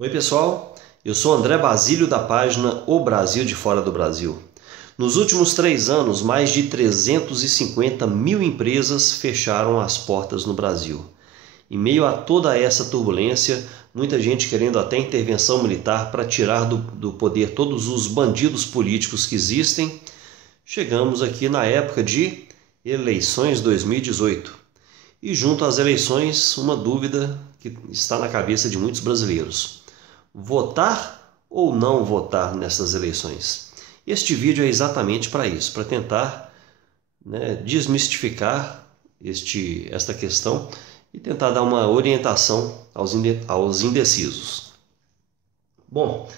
Oi pessoal, eu sou André Basílio da página O Brasil de Fora do Brasil. Nos últimos 3 anos, mais de 350 mil empresas fecharam as portas no Brasil. Em meio a toda essa turbulência, muita gente querendo até intervenção militar para tirar do poder todos os bandidos políticos que existem, chegamos aqui na época de eleições 2018. E junto às eleições, uma dúvida que está na cabeça de muitos brasileiros: votar ou não votar nessas eleições? Este vídeo é exatamente para isso, para tentar desmistificar esta questão e tentar dar uma orientação aos indecisos. Bom,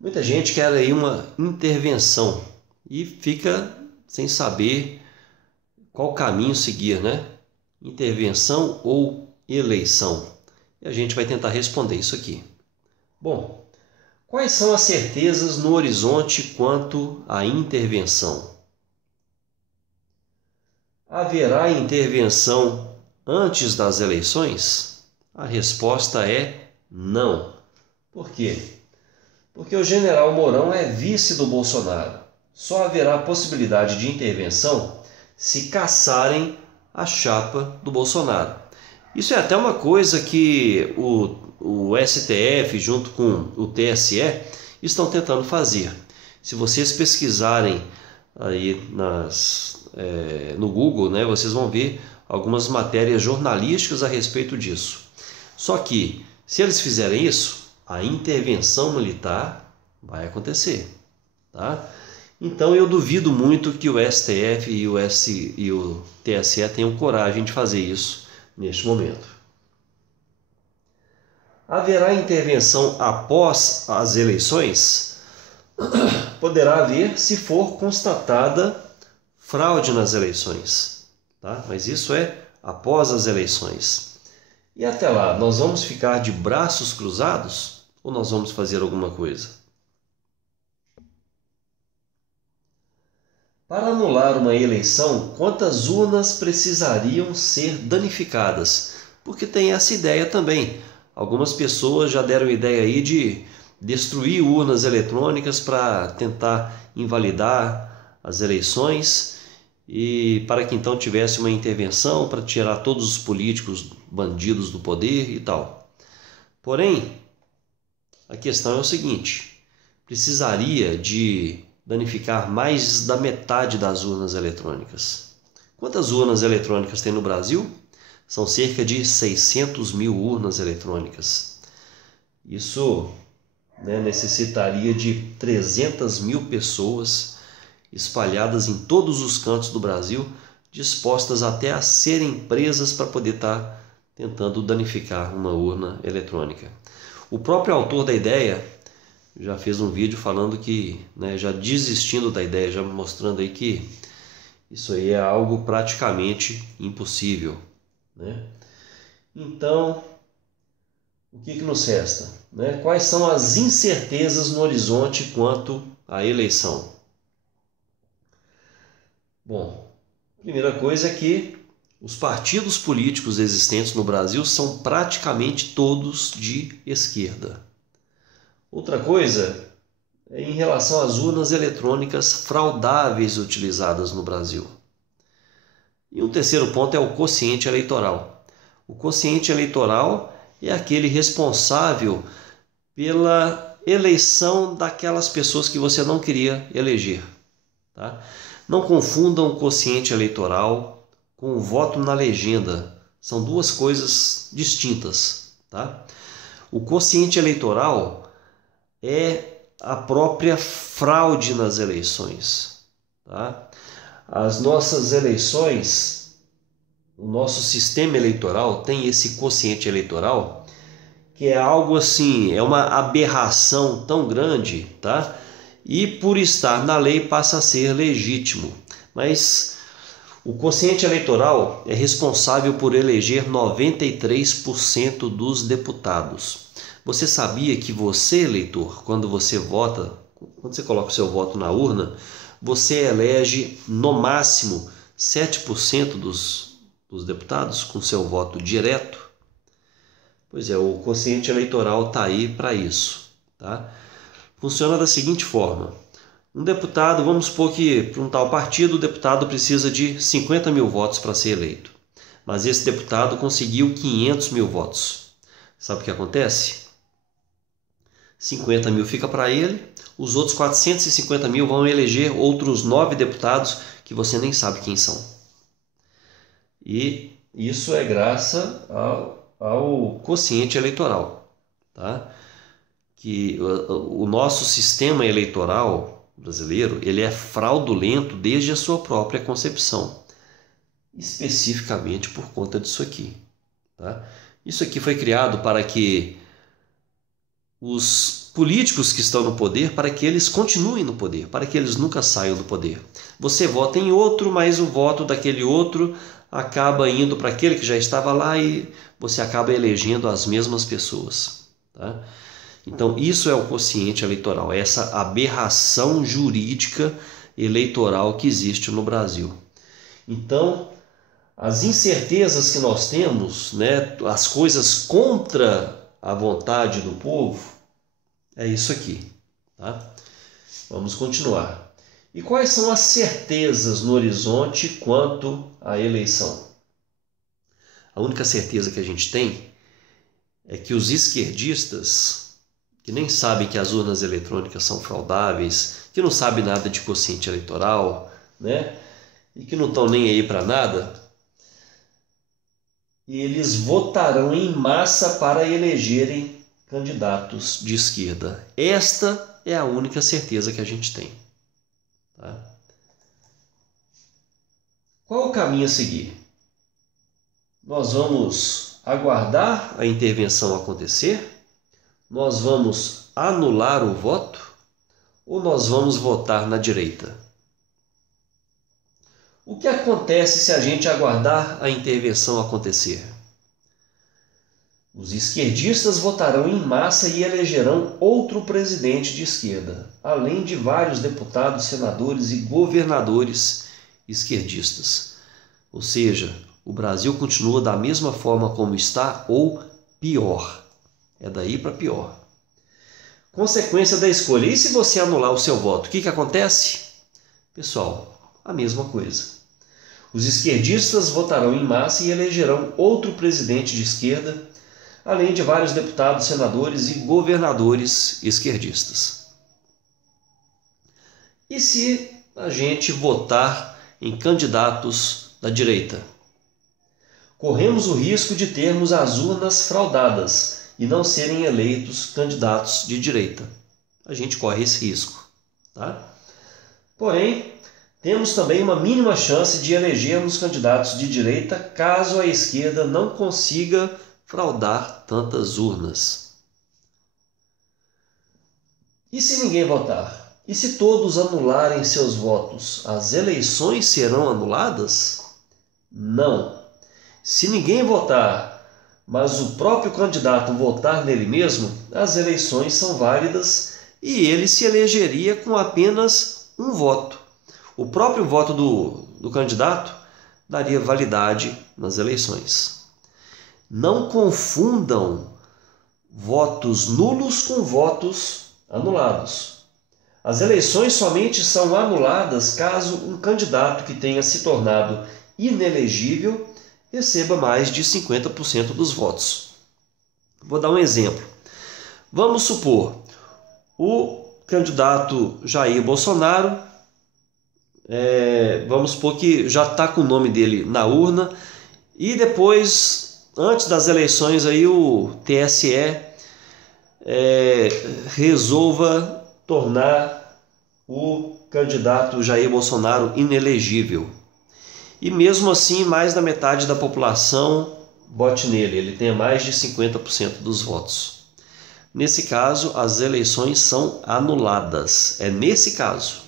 muita gente quer aí uma intervenção e fica sem saber qual caminho seguir, né? Intervenção ou eleição? E a gente vai tentar responder isso aqui. Bom, quais são as certezas no horizonte quanto à intervenção? Haverá intervenção antes das eleições? A resposta é não. Por quê? Porque o general Mourão é vice do Bolsonaro. Só haverá possibilidade de intervenção se caçarem a chapa do Bolsonaro. Isso é até uma coisa que o STF, junto com o TSE, estão tentando fazer. Se vocês pesquisarem aí no Google, vocês vão ver algumas matérias jornalísticas a respeito disso. Só que, se eles fizerem isso, a intervenção militar vai acontecer, tá? Então eu duvido muito que o STF e o TSE tenham coragem de fazer isso neste momento. Haverá intervenção após as eleições? Poderá haver se for constatada fraude nas eleições, tá? Mas isso é após as eleições. E até lá, nós vamos ficar de braços cruzados ou nós vamos fazer alguma coisa? Para anular uma eleição, quantas urnas precisariam ser danificadas? Porque tem essa ideia também. Algumas pessoas já deram ideia aí de destruir urnas eletrônicas para tentar invalidar as eleições e para que então tivesse uma intervenção para tirar todos os políticos bandidos do poder e tal. Porém, a questão é o seguinte: precisaria de danificar mais da metade das urnas eletrônicas. Quantas urnas eletrônicas tem no Brasil? São cerca de 600 mil urnas eletrônicas. Isso necessitaria de 300 mil pessoas espalhadas em todos os cantos do Brasil, dispostas até a serem presas para poder estar tentando danificar uma urna eletrônica. O próprio autor da ideia já fez um vídeo falando que, já desistindo da ideia, já mostrando aí que isso aí é algo praticamente impossível, né? Então, o que nos resta? Quais são as incertezas no horizonte quanto à eleição? Bom, a primeira coisa é que os partidos políticos existentes no Brasil são praticamente todos de esquerda. Outra coisa é em relação às urnas eletrônicas fraudáveis utilizadas no Brasil. E um terceiro ponto é o quociente eleitoral. O quociente eleitoral é aquele responsável pela eleição daquelas pessoas que você não queria eleger, tá? Não confundam o quociente eleitoral com o voto na legenda. São duas coisas distintas, tá? O quociente eleitoral é a própria fraude nas eleições, tá? As nossas eleições, o nosso sistema eleitoral tem esse quociente eleitoral que é algo assim, é uma aberração tão grande, tá? E por estar na lei passa a ser legítimo. Mas o quociente eleitoral é responsável por eleger 93% dos deputados. Você sabia que você, eleitor, quando você vota, quando você coloca o seu voto na urna, você elege no máximo 7% dos deputados com seu voto direto? Pois é, o quociente eleitoral está aí para isso, tá? Funciona da seguinte forma: um deputado, vamos supor que para um tal partido o deputado precisa de 50 mil votos para ser eleito, mas esse deputado conseguiu 500 mil votos. Sabe o que acontece? 50 mil fica para ele, os outros 450 mil vão eleger outros 9 deputados que você nem sabe quem são. E isso é graças ao quociente eleitoral, tá? Que o nosso sistema eleitoral brasileiro, ele é fraudulento desde a sua própria concepção, especificamente por conta disso aqui, tá? Isso aqui foi criado para que os políticos que estão no poder, para que eles continuem no poder, para que eles nunca saiam do poder. Você vota em outro, mas o voto daquele outro acaba indo para aquele que já estava lá e você acaba elegendo as mesmas pessoas, tá? Então, isso é o quociente eleitoral, essa aberração jurídica eleitoral que existe no Brasil. Então, as incertezas que nós temos, né, as coisas contra a vontade do povo, é isso aqui, tá? Vamos continuar. E quais são as certezas no horizonte quanto à eleição? A única certeza que a gente tem é que os esquerdistas, que nem sabem que as urnas eletrônicas são fraudáveis, que não sabem nada de quociente eleitoral, né? E que não estão nem aí para nada, e eles votarão em massa para elegerem candidatos de esquerda. Esta é a única certeza que a gente tem, tá? Qual o caminho a seguir? Nós vamos aguardar a intervenção acontecer? Nós vamos anular o voto? Ou nós vamos votar na direita? O que acontece se a gente aguardar a intervenção acontecer? Os esquerdistas votarão em massa e elegerão outro presidente de esquerda, além de vários deputados, senadores e governadores esquerdistas. Ou seja, o Brasil continua da mesma forma como está ou pior. É daí para pior. Consequência da escolha. E se você anular o seu voto, o que acontece? Pessoal, a mesma coisa. Os esquerdistas votarão em massa e elegerão outro presidente de esquerda, além de vários deputados, senadores e governadores esquerdistas. E se a gente votar em candidatos da direita? Corremos o risco de termos as urnas fraudadas e não serem eleitos candidatos de direita. A gente corre esse risco, tá? Porém, temos também uma mínima chance de elegermos candidatos de direita caso a esquerda não consiga fraudar tantas urnas. E se ninguém votar? E se todos anularem seus votos, as eleições serão anuladas? Não. Se ninguém votar, mas o próprio candidato votar nele mesmo, as eleições são válidas e ele se elegeria com apenas um voto. O próprio voto do candidato daria validade nas eleições. Não confundam votos nulos com votos anulados. As eleições somente são anuladas caso um candidato que tenha se tornado inelegível receba mais de 50% dos votos. Vou dar um exemplo. Vamos supor, o candidato Jair Bolsonaro, vamos supor que já está com o nome dele na urna e depois, antes das eleições, aí o TSE resolva tornar o candidato Jair Bolsonaro inelegível. E mesmo assim, mais da metade da população vote nele, ele tem mais de 50% dos votos. Nesse caso, as eleições são anuladas. É nesse caso,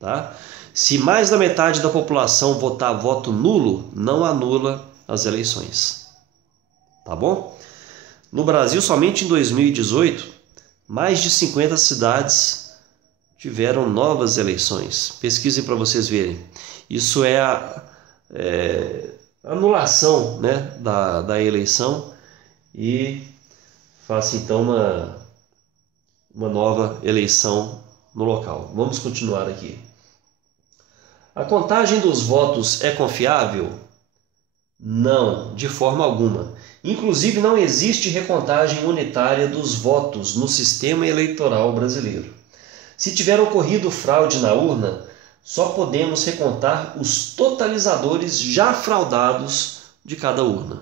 tá? Se mais da metade da população votar voto nulo, não anula as eleições. Tá bom? No Brasil, somente em 2018, mais de 50 cidades tiveram novas eleições. Pesquisem para vocês verem. Isso é a anulação, né, da eleição, e faça então uma nova eleição no local. Vamos continuar aqui. A contagem dos votos é confiável? Não, de forma alguma. Inclusive, não existe recontagem unitária dos votos no sistema eleitoral brasileiro. Se tiver ocorrido fraude na urna, só podemos recontar os totalizadores já fraudados de cada urna.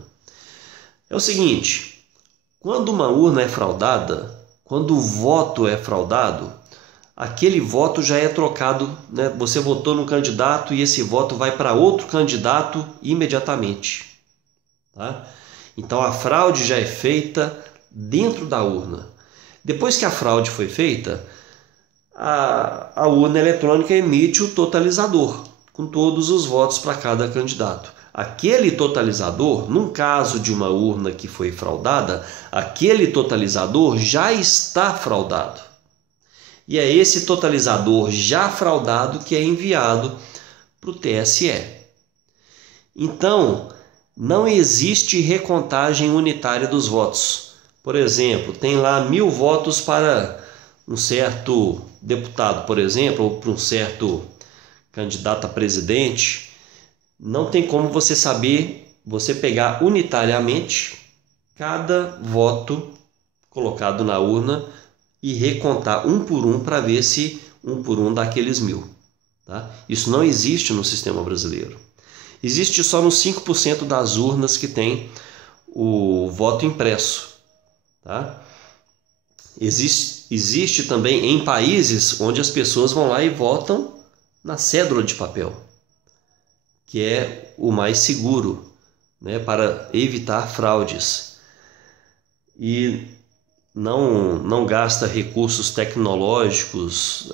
É o seguinte, quando uma urna é fraudada, quando o voto é fraudado, aquele voto já é trocado, né? Você votou no candidato e esse voto vai para outro candidato imediatamente. Tá? Então a fraude já é feita dentro da urna. Depois que a fraude foi feita, a urna eletrônica emite o totalizador, com todos os votos para cada candidato. Aquele totalizador, num caso de uma urna que foi fraudada, aquele totalizador já está fraudado. E é esse totalizador já fraudado que é enviado para o TSE. Então, não existe recontagem unitária dos votos. Por exemplo, tem lá 1000 votos para um certo deputado, por exemplo, ou para um certo candidato a presidente. Não tem como você saber, você pegar unitariamente cada voto colocado na urna e recontar um por um para ver se um por um daqueles 1000. Tá? Isso não existe no sistema brasileiro. Existe só nos 5% das urnas que tem o voto impresso. Tá? Existe também em países onde as pessoas vão lá e votam na cédula de papel, que é o mais seguro, né, para evitar fraudes. E não gasta recursos tecnológicos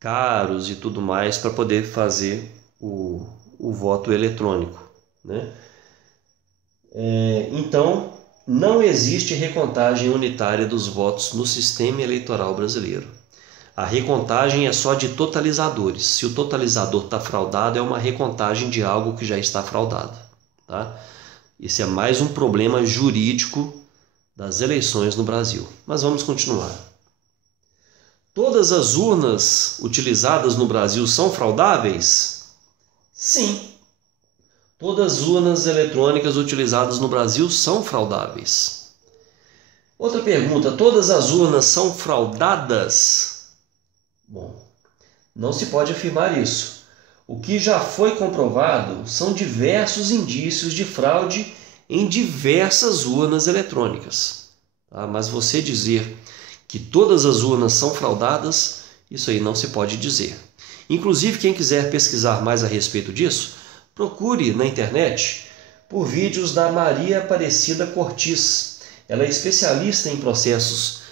caros e tudo mais para poder fazer o voto eletrônico, né? Então, não existe recontagem unitária dos votos no sistema eleitoral brasileiro. A recontagem é só de totalizadores. Se o totalizador está fraudado, é uma recontagem de algo que já está fraudado. Tá? Esse é mais um problema jurídico das eleições no Brasil. Mas vamos continuar. Todas as urnas utilizadas no Brasil são fraudáveis? Sim. Todas as urnas eletrônicas utilizadas no Brasil são fraudáveis. Outra pergunta, todas as urnas são fraudadas? Bom, não se pode afirmar isso. O que já foi comprovado são diversos indícios de fraude em diversas urnas eletrônicas. Tá? Mas você dizer que todas as urnas são fraudadas, isso aí não se pode dizer. Inclusive, quem quiser pesquisar mais a respeito disso, procure na internet por vídeos da Maria Aparecida Cortis. Ela é especialista em processos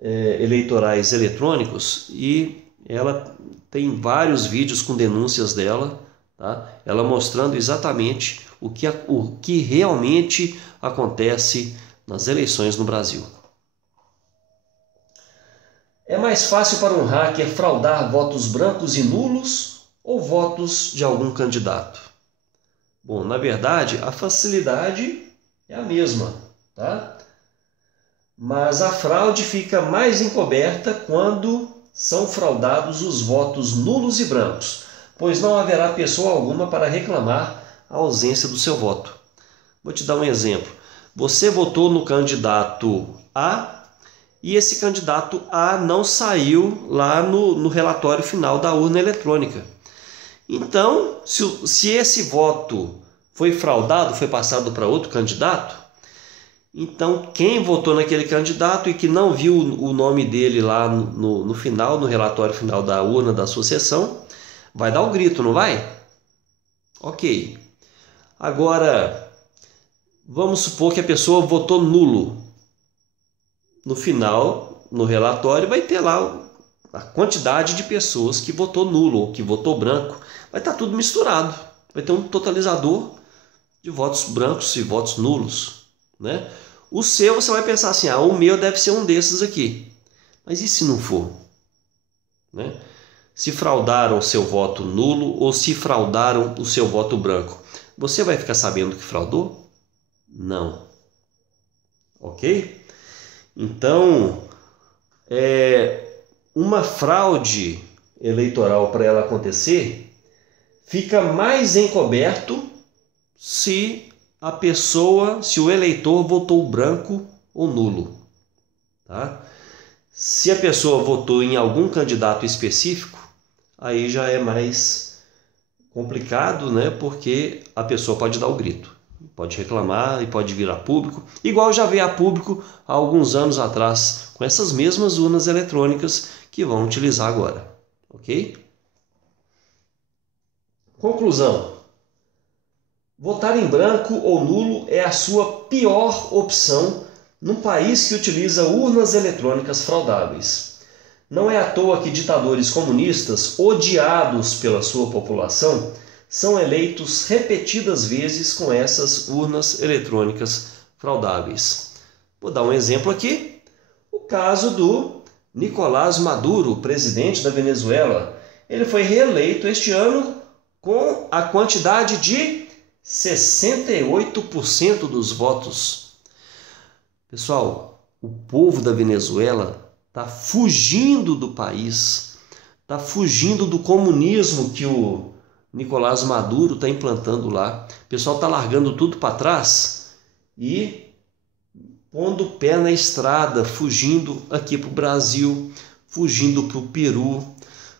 eleitorais eletrônicos e ela tem vários vídeos com denúncias dela, tá? Ela mostrando exatamente o que realmente acontece nas eleições no Brasil. É mais fácil para um hacker fraudar votos brancos e nulos ou votos de algum candidato? Bom, na verdade, a facilidade é a mesma, tá? Mas a fraude fica mais encoberta quando são fraudados os votos nulos e brancos, pois não haverá pessoa alguma para reclamar a ausência do seu voto. Vou te dar um exemplo. Você votou no candidato A e esse candidato A não saiu lá no relatório final da urna eletrônica. Então, se esse voto foi fraudado, foi passado para outro candidato, então quem votou naquele candidato e que não viu o nome dele lá no final, no relatório final da urna da sua sessão, vai dar o grito, não vai? Ok. Agora, vamos supor que a pessoa votou nulo. No final, no relatório, vai ter lá a quantidade de pessoas que votou nulo ou que votou branco. Vai estar tudo misturado. Vai ter um totalizador de votos brancos e votos nulos, né? O seu, você vai pensar assim, o meu deve ser um desses aqui. Mas e se não for? Né? Se fraudaram o seu voto nulo ou se fraudaram o seu voto branco, você vai ficar sabendo que fraudou? Não. Ok? Então, uma fraude eleitoral, para ela acontecer, fica mais encoberto se o eleitor votou branco ou nulo, tá? Se a pessoa votou em algum candidato específico, aí já é mais complicado, né? Porque a pessoa pode dar o grito, pode reclamar e pode vir a público, igual já veio a público há alguns anos atrás, com essas mesmas urnas eletrônicas que vão utilizar agora, ok? Conclusão: votar em branco ou nulo é a sua pior opção num país que utiliza urnas eletrônicas fraudáveis. Não é à toa que ditadores comunistas, odiados pela sua população, são eleitos repetidas vezes com essas urnas eletrônicas fraudáveis. Vou dar um exemplo aqui. O caso do Nicolás Maduro, presidente da Venezuela. Ele foi reeleito este ano com a quantidade de 68% dos votos. Pessoal, o povo da Venezuela está fugindo do país, está fugindo do comunismo que o Nicolás Maduro está implantando lá. O pessoal está largando tudo para trás e pondo o pé na estrada, fugindo aqui para o Brasil, fugindo para o Peru,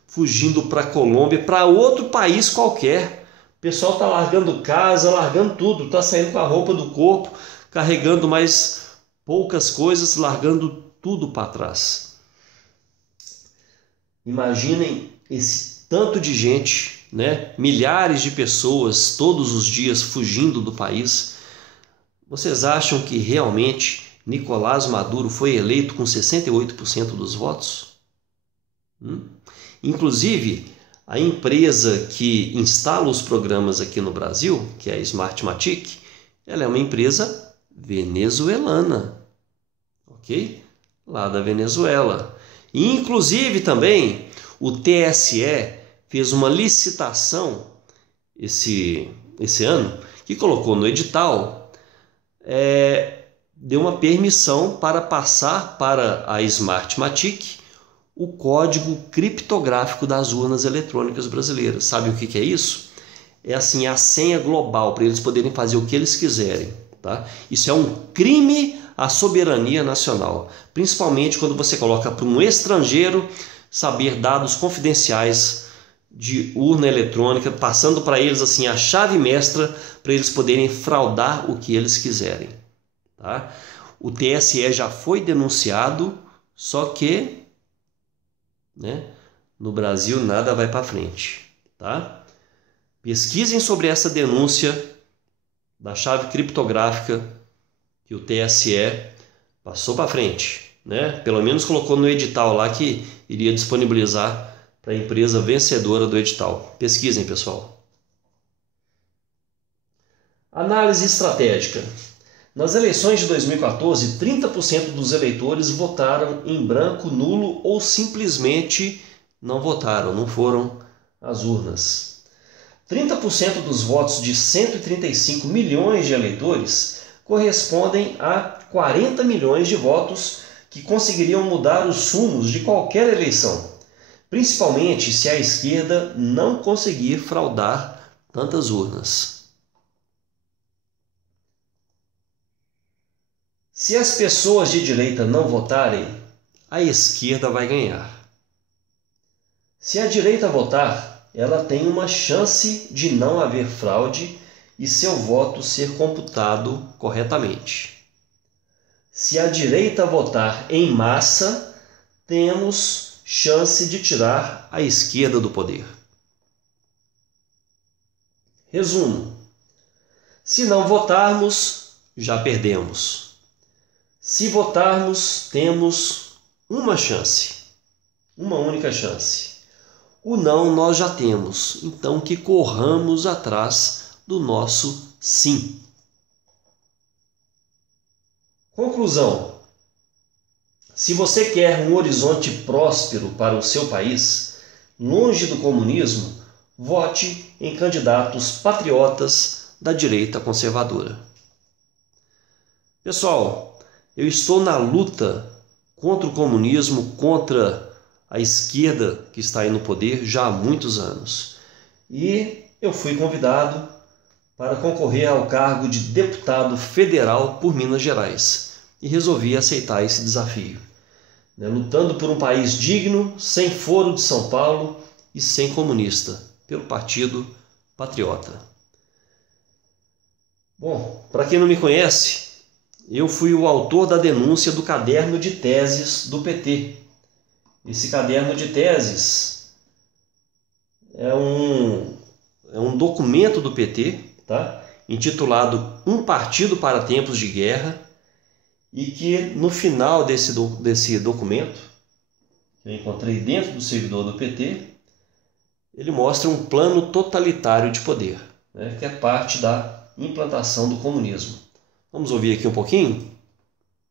fugindo para a Colômbia, para outro país qualquer. O pessoal está largando casa, largando tudo, está saindo com a roupa do corpo, carregando mais poucas coisas, largando tudo para trás. Imaginem esse tanto de gente, né? Milhares de pessoas todos os dias fugindo do país. Vocês acham que realmente Nicolás Maduro foi eleito com 68% dos votos? Inclusive, a empresa que instala os programas aqui no Brasil, que é a Smartmatic, ela é uma empresa venezuelana, ok? Lá da Venezuela. E, inclusive, também, o TSE fez uma licitação esse ano, que colocou no edital, deu uma permissão para passar para a Smartmatic o código criptográfico das urnas eletrônicas brasileiras. Sabe o que é isso? É assim, a senha global, para eles poderem fazer o que eles quiserem, tá? Isso é um crime à soberania nacional, principalmente quando você coloca para um estrangeiro saber dados confidenciais de urna eletrônica, passando para eles assim a chave mestra para eles poderem fraudar o que eles quiserem, tá? O TSE já foi denunciado, só que, né, no Brasil nada vai para frente, tá? Pesquisem sobre essa denúncia da chave criptográfica que o TSE passou para frente, né? Pelo menos colocou no edital lá que iria disponibilizar para a empresa vencedora do edital. Pesquisem, pessoal. Análise estratégica. Nas eleições de 2014, 30% dos eleitores votaram em branco, nulo ou simplesmente não votaram, não foram às urnas. 30% dos votos de 135 milhões de eleitores correspondem a 40 milhões de votos que conseguiriam mudar os rumos de qualquer eleição, principalmente se a esquerda não conseguir fraudar tantas urnas. Se as pessoas de direita não votarem, a esquerda vai ganhar. Se a direita votar, ela tem uma chance de não haver fraude e seu voto ser computado corretamente. Se a direita votar em massa, temos chance de tirar a esquerda do poder. Resumo: se não votarmos, já perdemos. Se votarmos, temos uma chance, uma única chance. O não nós já temos, então que corramos atrás do nosso sim. Conclusão: se você quer um horizonte próspero para o seu país, longe do comunismo, vote em candidatos patriotas da direita conservadora. Pessoal, Eu estou na luta contra o comunismo, contra a esquerda que está aí no poder já há muitos anos. E eu fui convidado para concorrer ao cargo de deputado federal por Minas Gerais e resolvi aceitar esse desafio, né? Lutando por um país digno, sem Foro de São Paulo e sem comunista, pelo Partido Patriota. Bom, para quem não me conhece, eu fui o autor da denúncia do caderno de teses do PT. Esse caderno de teses é um documento do PT, tá? Intitulado Um Partido para Tempos de Guerra, e que no final desse documento, que eu encontrei dentro do servidor do PT, ele mostra um plano totalitário de poder, né? Que é parte da implantação do comunismo. Vamos ouvir aqui um pouquinho?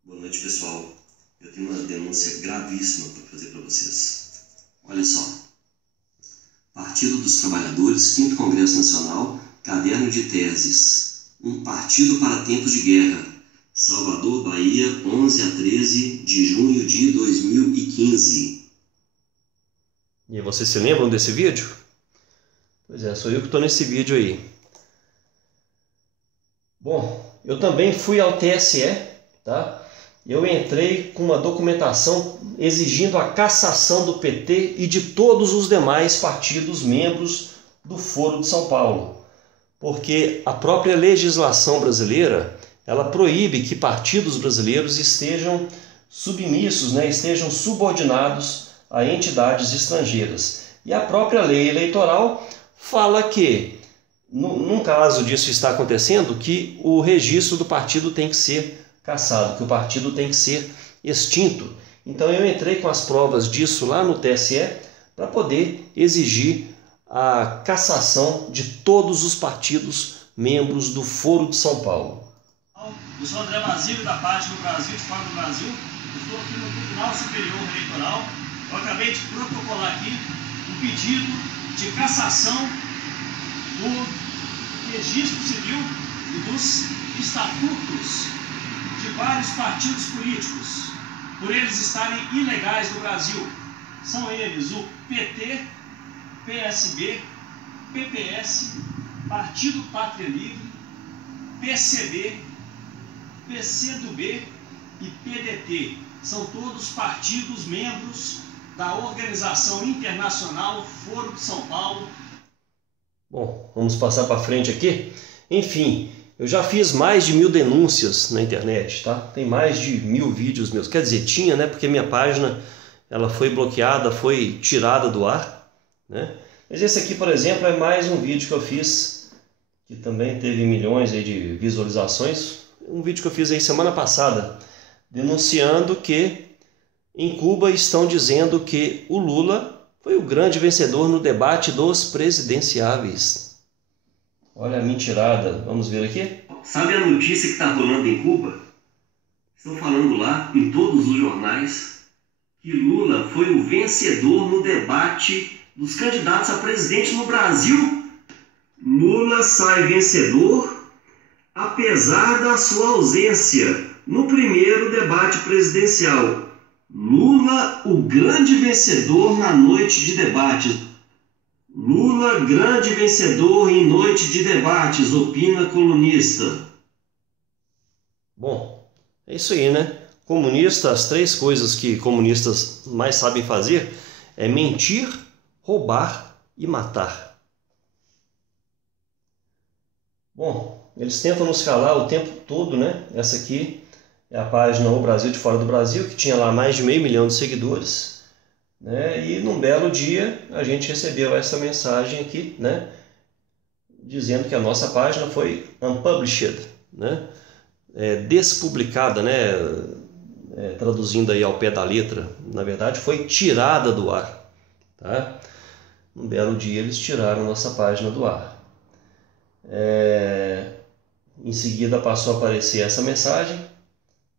Boa noite, pessoal. Eu tenho uma denúncia gravíssima para fazer para vocês. Olha só. Partido dos Trabalhadores, 5º Congresso Nacional, Caderno de Teses. Um Partido para Tempos de Guerra. Salvador, Bahia, 11 a 13 de junho de 2015. E vocês se lembram desse vídeo? Pois é, sou eu que estou nesse vídeo aí. Bom, eu também fui ao TSE, tá? Eu entrei com uma documentação exigindo a cassação do PT e de todos os demais partidos membros do Foro de São Paulo, porque a própria legislação brasileira, ela proíbe que partidos brasileiros estejam submissos, né, estejam subordinados a entidades estrangeiras. E a própria lei eleitoral fala que, num caso disso estar acontecendo, que o registro do partido tem que ser cassado, que o partido tem que ser extinto. Então eu entrei com as provas disso lá no TSE para poder exigir a cassação de todos os partidos membros do Foro de São Paulo. Eu sou André Basílio, da página do Brasil, de fora do Brasil. Eu estou aqui no Tribunal Superior Eleitoral. Eu acabei de protocolar aqui um pedido de cassação do registro civil e dos estatutos de vários partidos políticos, por eles estarem ilegais no Brasil. São eles o PT, PSB, PPS, Partido Pátria Livre, PCB, PCdoB e PDT. São todos partidos membros da Organização Internacional Foro de São Paulo. Bom, vamos passar para frente aqui. Enfim, eu já fiz mais de 1000 denúncias na internet, tá? Tem mais de 1000 vídeos meus. Quer dizer, tinha, né? Porque minha página ela foi bloqueada, foi tirada do ar, né? Mas esse aqui, por exemplo, é mais um vídeo que eu fiz, que também teve milhões aí de visualizações. Um vídeo que eu fiz aí semana passada, denunciando que em Cuba estão dizendo que o Lula foi o grande vencedor no debate dos presidenciáveis. Olha a mentirada. Vamos ver aqui? Sabe a notícia que está rolando em Cuba? Estão falando lá, em todos os jornais, que Lula foi o vencedor no debate dos candidatos a presidente no Brasil. Lula sai vencedor, apesar da sua ausência no primeiro debate presidencial. Lula, o grande vencedor na noite de debates. Lula, grande vencedor em noite de debates, opina colunista. Bom, é isso aí, né? Comunista, as 3 coisas que comunistas mais sabem fazer é mentir, roubar e matar. Bom, eles tentam nos calar o tempo todo, né? Essa aqui é a página O Brasil de Fora do Brasil, que tinha lá mais de 500 mil de seguidores, né? E num belo dia a gente recebeu essa mensagem aqui, né? Dizendo que a nossa página foi unpublished, né? Despublicada, né? Traduzindo aí ao pé da letra, na verdade foi tirada do ar, tá? Um belo dia eles tiraram a nossa página do ar. Em seguida passou a aparecer essa mensagem: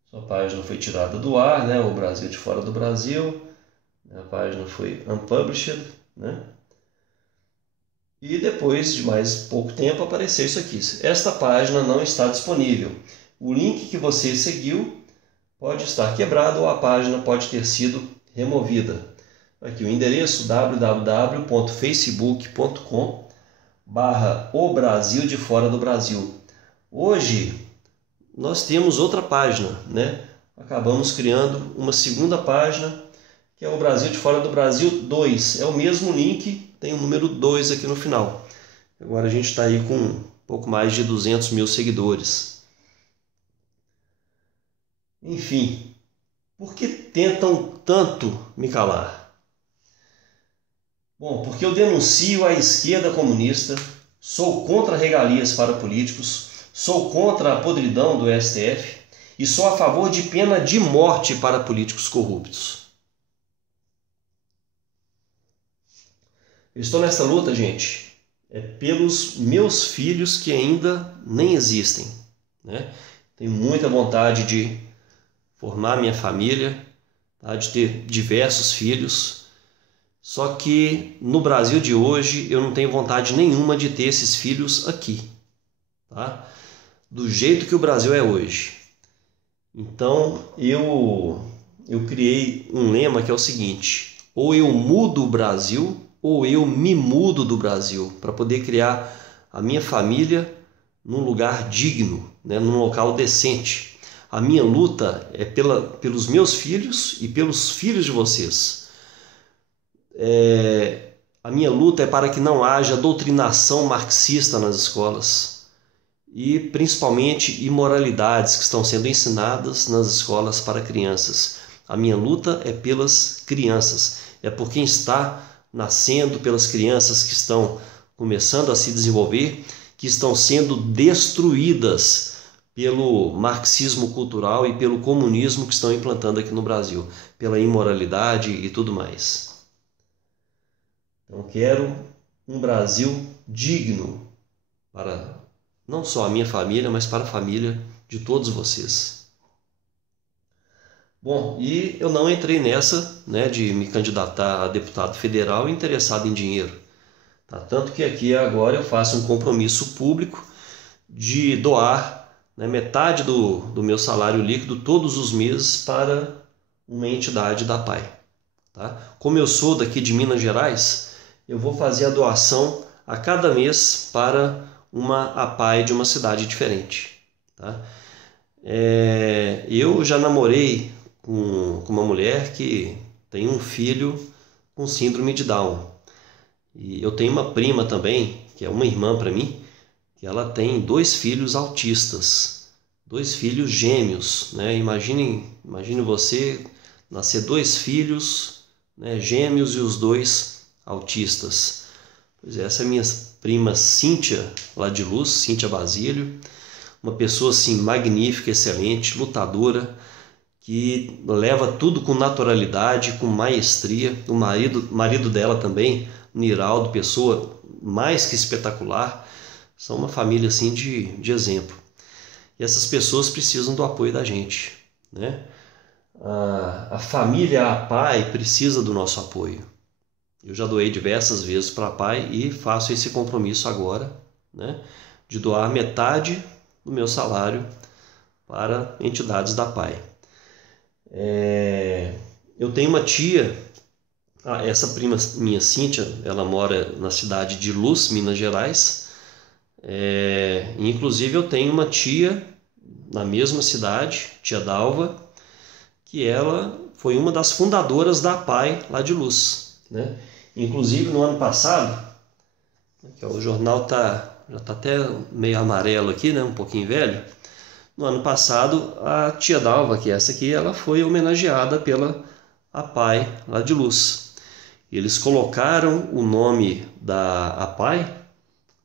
sua página foi tirada do ar, né? O Brasil de Fora do Brasil, a página foi unpublished, né? E depois de mais pouco tempo apareceu isso aqui: esta página não está disponível. O link que você seguiu pode estar quebrado ou a página pode ter sido removida. Aqui o endereço www.facebook.com/O Brasil de Fora do Brasil. Hoje nós temos outra página, né? Acabamos criando uma segunda página, que é o Brasil de Fora do Brasil 2. É o mesmo link, tem o número 2 aqui no final. Agora a gente está aí com um pouco mais de 200 mil seguidores. Enfim, por que tentam tanto me calar? Bom, porque eu denuncio a esquerda comunista, sou contra regalias para políticos, sou contra a podridão do STF e sou a favor de pena de morte para políticos corruptos. Eu estou nessa luta, gente, pelos meus filhos que ainda nem existem, né? Tenho muita vontade de formar minha família, tá? De ter diversos filhos, só que no Brasil de hoje eu não tenho vontade nenhuma de ter esses filhos aqui, tá? Do jeito que o Brasil é hoje. Então eu criei um lema que é o seguinte: ou eu mudo o Brasil ou eu me mudo do Brasil, para poder criar a minha família num lugar digno, né, num local decente. A minha luta é pelos meus filhos e pelos filhos de vocês. A minha luta é para que não haja doutrinação marxista nas escolas e principalmente imoralidades que estão sendo ensinadas nas escolas para crianças. A minha luta é pelas crianças, é por quem está nascendo, pelas crianças que estão começando a se desenvolver, que estão sendo destruídas pelo marxismo cultural e pelo comunismo que estão implantando aqui no Brasil, pela imoralidade e tudo mais. Então quero um Brasil digno para não só a minha família, mas para a família de todos vocês. Bom, e eu não entrei nessa, né, de me candidatar a deputado federal interessado em dinheiro. Tá? Tanto que aqui agora eu faço um compromisso público de doar, né, metade do meu salário líquido todos os meses para uma entidade da APAI. Tá? Como eu sou daqui de Minas Gerais, eu vou fazer a doação a cada mês para uma APAI de uma cidade diferente. Tá? Eu já namorei com uma mulher que tem um filho com síndrome de Down. E eu tenho uma prima também, que é uma irmã para mim, que ela tem 2 filhos autistas, 2 filhos gêmeos, né? Imagine você nascer 2 filhos, né, gêmeos e os 2 autistas. Pois é, essa é minha prima Cíntia, lá de Luz, Cíntia Basílio, uma pessoa assim magnífica, excelente, lutadora, que leva tudo com naturalidade, com maestria. O marido dela também, Niraldo, pessoa mais que espetacular. São uma família assim de exemplo. E essas pessoas precisam do apoio da gente, né? A família APAI precisa do nosso apoio. Eu já doei diversas vezes para a APAI e faço esse compromisso agora, né, de doar metade do meu salário para entidades da APAI. Eu tenho uma tia, essa prima minha Cíntia, ela mora na cidade de Luz, Minas Gerais. Inclusive eu tenho uma tia na mesma cidade, tia Dalva, que ela foi uma das fundadoras da APAI lá de Luz, né? Inclusive no ano passado, o jornal já está até meio amarelo aqui, né? Um pouquinho velho. No ano passado, a tia Dalva, que é essa aqui, ela foi homenageada pela APAI lá de Luz. Eles colocaram o nome da APAI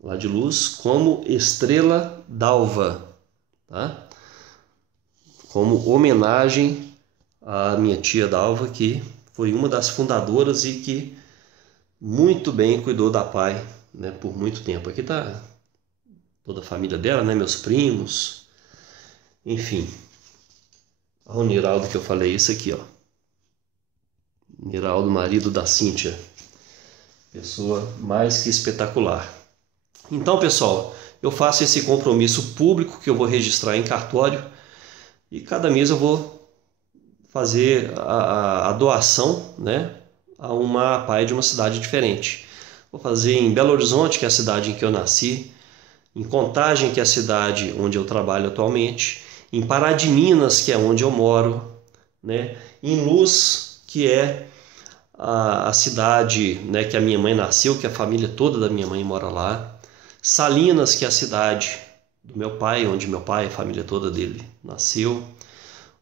lá de Luz como Estrela Dalva, tá? Como homenagem à minha tia Dalva, que foi uma das fundadoras e que muito bem cuidou da APAI, né, por muito tempo. Aqui está toda a família dela, né, meus primos. Enfim, o Niraldo que eu falei, isso aqui, ó. Niraldo, marido da Cíntia. Pessoa mais que espetacular. Então, pessoal, eu faço esse compromisso público que eu vou registrar em cartório e cada mês eu vou fazer a doação, né, a uma APAE de uma cidade diferente. Vou fazer em Belo Horizonte, que é a cidade em que eu nasci, em Contagem, que é a cidade onde eu trabalho atualmente, em Pará de Minas, que é onde eu moro, né, em Luz, que é a cidade, né, que a minha mãe nasceu, que a família toda da minha mãe mora lá, Salinas, que é a cidade do meu pai, onde meu pai, a família toda dele nasceu,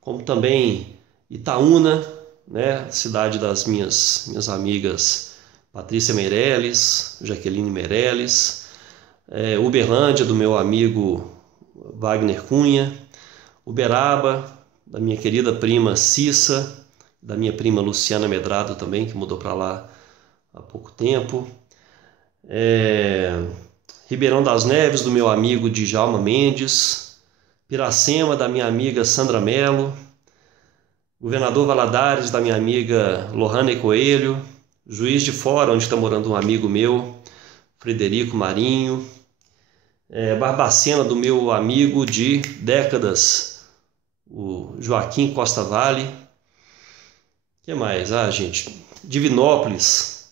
como também Itaúna, né, cidade das minhas amigas Patrícia Meirelles, Jaqueline Meirelles, Uberlândia, do meu amigo Wagner Cunha, Uberaba, da minha querida prima Cissa, da minha prima Luciana Medrado também, que mudou para lá há pouco tempo, Ribeirão das Neves, do meu amigo Djalma Mendes, Piracema, da minha amiga Sandra Mello, Governador Valadares, da minha amiga Lohane Coelho, Juiz de Fora, onde está morando um amigo meu, Frederico Marinho, Barbacena, do meu amigo de décadas, o Joaquim Costa Vale. O que mais? Gente, Divinópolis,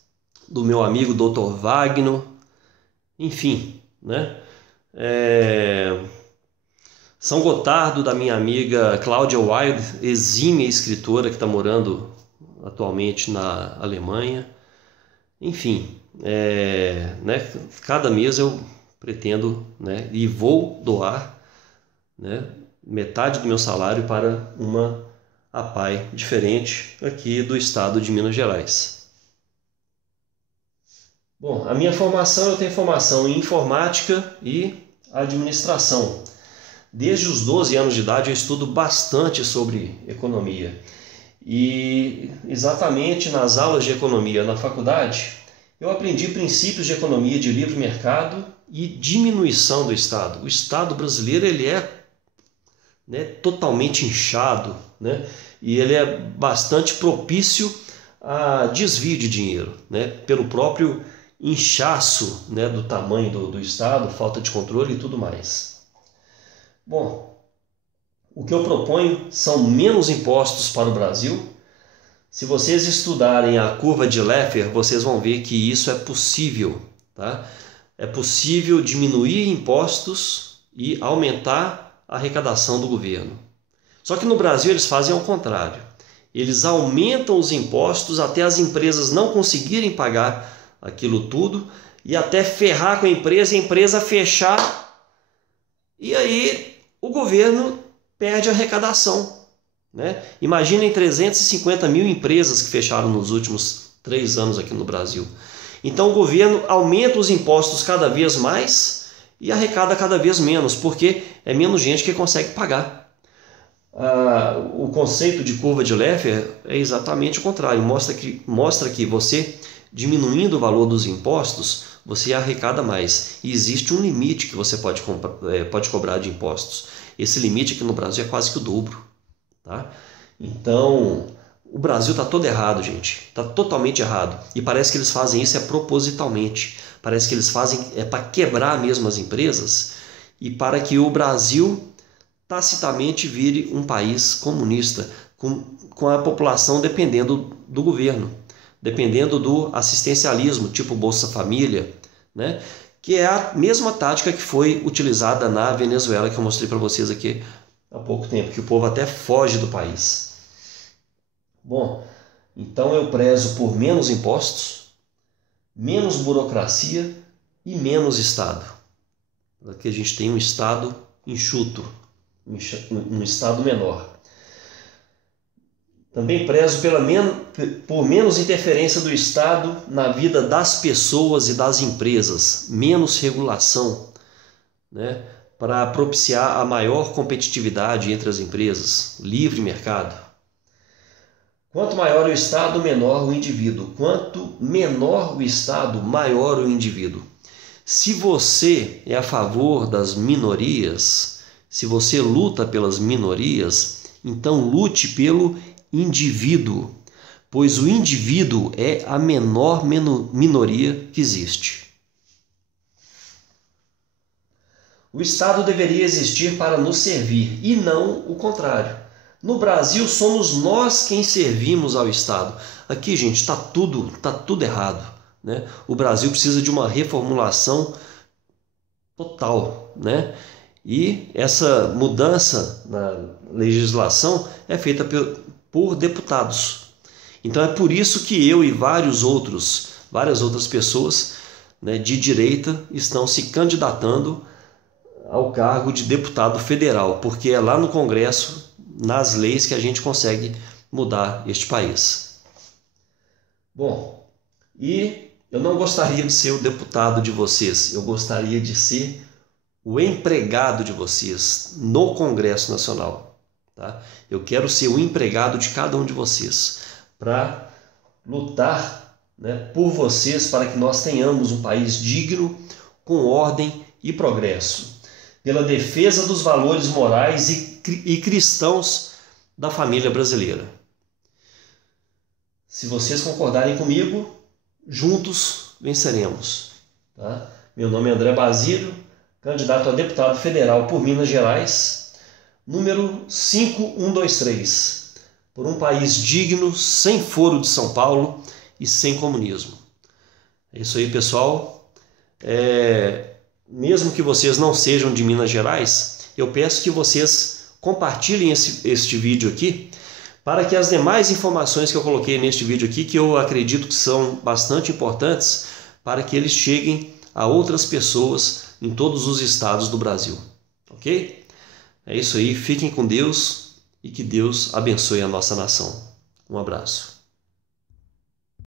do meu amigo Dr. Wagner. Enfim, né? São Gotardo, da minha amiga Cláudia Wilde, exímia escritora que está morando atualmente na Alemanha. Enfim, né, cada mês eu pretendo, né, e vou doar, né, metade do meu salário para uma APAE diferente aqui do estado de Minas Gerais. Bom, a minha formação, eu tenho formação em informática e administração. Desde os 12 anos de idade eu estudo bastante sobre economia. E exatamente nas aulas de economia na faculdade, eu aprendi princípios de economia de livre mercado e diminuição do Estado. O Estado brasileiro ele é, né, totalmente inchado, né, e ele é bastante propício a desvio de dinheiro, né, pelo próprio inchaço, né, do tamanho do Estado, falta de controle e tudo mais. Bom, o que eu proponho são menos impostos para o Brasil. Se vocês estudarem a curva de Laffer, vocês vão ver que isso é possível, tá? É possível diminuir impostos e aumentar a arrecadação do governo. Só que no Brasil eles fazem ao contrário. Eles aumentam os impostos até as empresas não conseguirem pagar aquilo tudo e até ferrar com a empresa fechar, e aí o governo perde a arrecadação, né? Imaginem 350 mil empresas que fecharam nos últimos 3 anos aqui no Brasil. Então o governo aumenta os impostos cada vez mais e arrecada cada vez menos, porque é menos gente que consegue pagar. O conceito de curva de Laffer é exatamente o contrário, mostra que você, diminuindo o valor dos impostos, você arrecada mais. E existe um limite que você pode cobrar de impostos. Esse limite aqui no Brasil é quase que o dobro, tá? Então, o Brasil está todo errado, gente. Está totalmente errado. E parece que eles fazem isso propositalmente. Parece que eles fazem para quebrar mesmo as empresas e para que o Brasil tacitamente vire um país comunista, com a população dependendo do governo, dependendo do assistencialismo, tipo Bolsa Família, né? Que é a mesma tática que foi utilizada na Venezuela, que eu mostrei para vocês aqui há pouco tempo, que o povo até foge do país. Bom, então eu prezo por menos impostos, menos burocracia e menos Estado, para que a gente tenha um Estado enxuto, um Estado menor. Também prezo por menos interferência do Estado na vida das pessoas e das empresas, menos regulação, né, para propiciar a maior competitividade entre as empresas, livre mercado. Quanto maior o Estado, menor o indivíduo. Quanto menor o Estado, maior o indivíduo. Se você é a favor das minorias, se você luta pelas minorias, então lute pelo indivíduo, pois o indivíduo é a menor minoria que existe. O Estado deveria existir para nos servir e não o contrário. No Brasil somos nós quem servimos ao Estado. Aqui, gente, está tudo errado, né? O Brasil precisa de uma reformulação total, né? E essa mudança na legislação é feita por deputados. Então é por isso que eu e várias outras pessoas, né, de direita estão se candidatando ao cargo de deputado federal, porque é lá no Congresso, nas leis, que a gente consegue mudar este país. Bom, e eu não gostaria de ser o deputado de vocês, eu gostaria de ser o empregado de vocês no Congresso Nacional. Tá? Eu quero ser o empregado de cada um de vocês para lutar, né, por vocês, para que nós tenhamos um país digno, com ordem e progresso, pela defesa dos valores morais e cristãos da família brasileira. Se vocês concordarem comigo, juntos venceremos. Tá? Meu nome é André Basílio, candidato a deputado federal por Minas Gerais, número 5123, por um país digno, sem foro de São Paulo e sem comunismo. É isso aí, pessoal. Mesmo que vocês não sejam de Minas Gerais, eu peço que vocês compartilhem este vídeo aqui, para que as demais informações que eu coloquei neste vídeo aqui, que eu acredito que são bastante importantes, para que eles cheguem a outras pessoas em todos os estados do Brasil. Ok? É isso aí, fiquem com Deus e que Deus abençoe a nossa nação. Um abraço.